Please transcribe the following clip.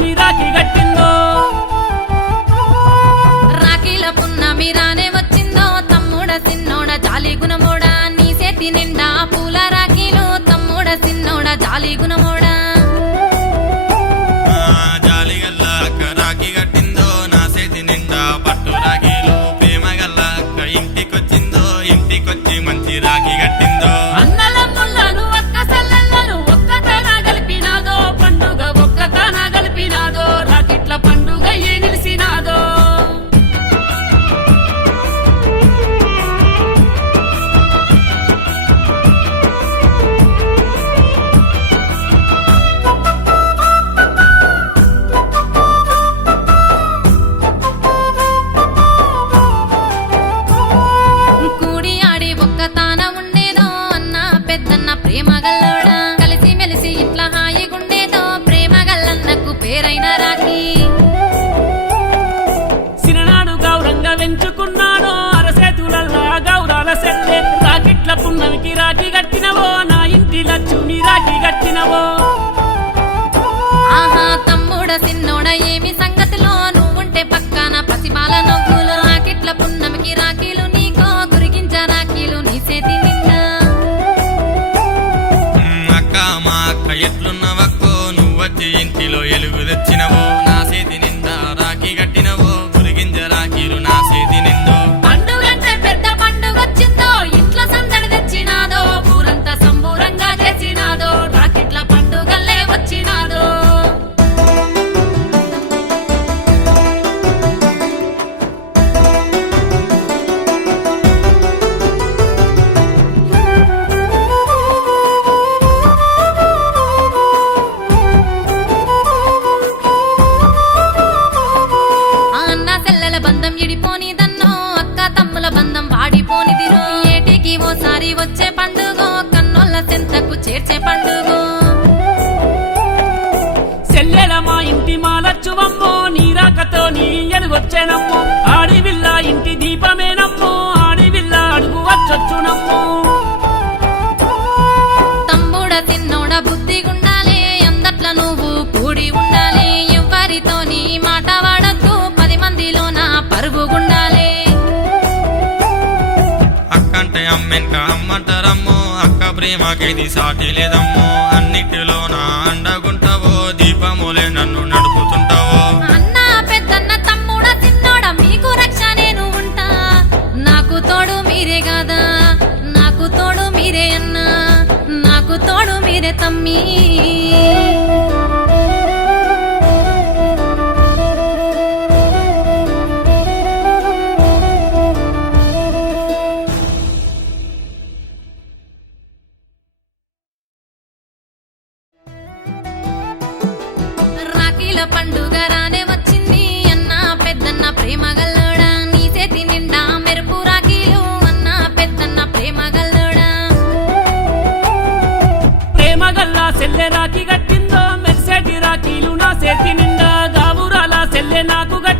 పున్నమి రాఖీ గట్టిందో రాఖీల పున్నమి రానే వచ్చిందో తమ్ముడ సిన్నోడ జాలి గుణమోడా నీ చేతి నిండా పూల రాఖీలు తమ్ముడ సిన్నోడ జాలి గుణమోడా జాలి గల్ల అక్క రాఖీ గట్టిందో నా చేతి నిండా పట్టు రాఖీలు ప్రేమ గల్ల అక్క ఇంటికొచ్చిందో ఇంటికొచ్చి మంచి రాఖీ గట్టిందో అన్నల ముళ్ళను ఒక్క సల్లలను ఒక్కతన గలిపినాదో పండుగ ఒక్కతన గలిపినాదో రాకిట్ల పండుగ ఏ నిలిసినాదో కూడి ఆడి ఒక్కతాన ఉండేదో అన్న పెద్దన్న ప్రేమ గల్లోడా కలిసి మెలిసి ఇట్లా హాయిగుండేదో ప్రేమ గల్లన్నకు పేరైన రాఖీ సిననాడు గౌరంగా వెంచుకున్నాడో అరసేతులల్లా గౌరాల సెల్లే రాకిట్ల పున్నమికి రాఖీ గట్టినవో నా ఇంటి లచ్చుని రాఖీ గట్టినవో ఆహా తమ్ముడ సిన్నోడ ఏమి సంగతిలో నువ్వుంటే పక్కన పసిబాల నవ్వులు రాకిట్ల పున్నమికి రాఖీలు నీకో గురిగించ రాఖీలు నీ చేతి నిండా అక్క మా అక్క ఎట్లున్నవక్కో నువ్వొచ్చి ఇంటిలో ఎలుగు తెచ్చినవో నా చేతి నిండా రాఖీ గట్టినవో గురిగింజ రాఖీలు నా చేతి నిందో పండుగంటే పెద్ద పండుగొచ్చిందో ఇంట్లో సందడి తెచ్చినాదో ఊరంతా సంబూరంగా చేసినాదో రాకిట్ల పండుగల్లే వచ్చినాదో ఆ అన్న సెల్లెల బంధం ఇడిపోనిదన్నో అక్క తమ్ముల బంధం వాడిపోనిదిరో ఏటికి ఓసారి వచ్చే పండుగ కన్నోళ్ళ సెంతకు చేర్చే పండుగ సెల్లెల మా ఇంటి మాలచ్చువమ్మో నీ రాకతో నీ ఎలుగొచ్చేనమ్మో ఆడివిల్ల ఇంటి దీపమేనమ్మో ఆడివిల్ల అడుగు వచ్చొచ్చునమ్మో తమ్ముడ తిన్నోడ బుద్ధిగుండాలి అందట్ల నువ్వు కూడి ఉండాలి ఎవ్వరితో నీ మాట వాడద్దు 10 మందిలో నా పరుగుగుండాలి అక్కంటే అమ్మెనక అమ్మంటారమ్మో అక్క ప్రేమకేది సాటి లేదమ్మో అన్నిటిలో నా అండగుంటావో దీపములే నన్ను నడుపుతుంటావో అన్న పెద్దన్న తమ్ముడ తిన్నోడ మీకు రక్ష నేను ఉంటా నాకు తోడు మీరే కాదా నాకు తోడు మీరే అన్నా నాకు తోడు మీరే తమ్మి రాఖీల పండుగ రానే వచ్చింది అన్న పెద్దన్న ప్రేమ గల్లోడా నీ చేతి నిండా మెరుపు రాఖీలు అన్న పెద్దన్న ప్రేమ గల్లోడా ప్రేమ గల్లా సెల్లె రాఖీ గట్టిందో మెరిసేటి రాఖీలు నా చేతి నిండా గావురాల సెల్లె నాకు గట్టి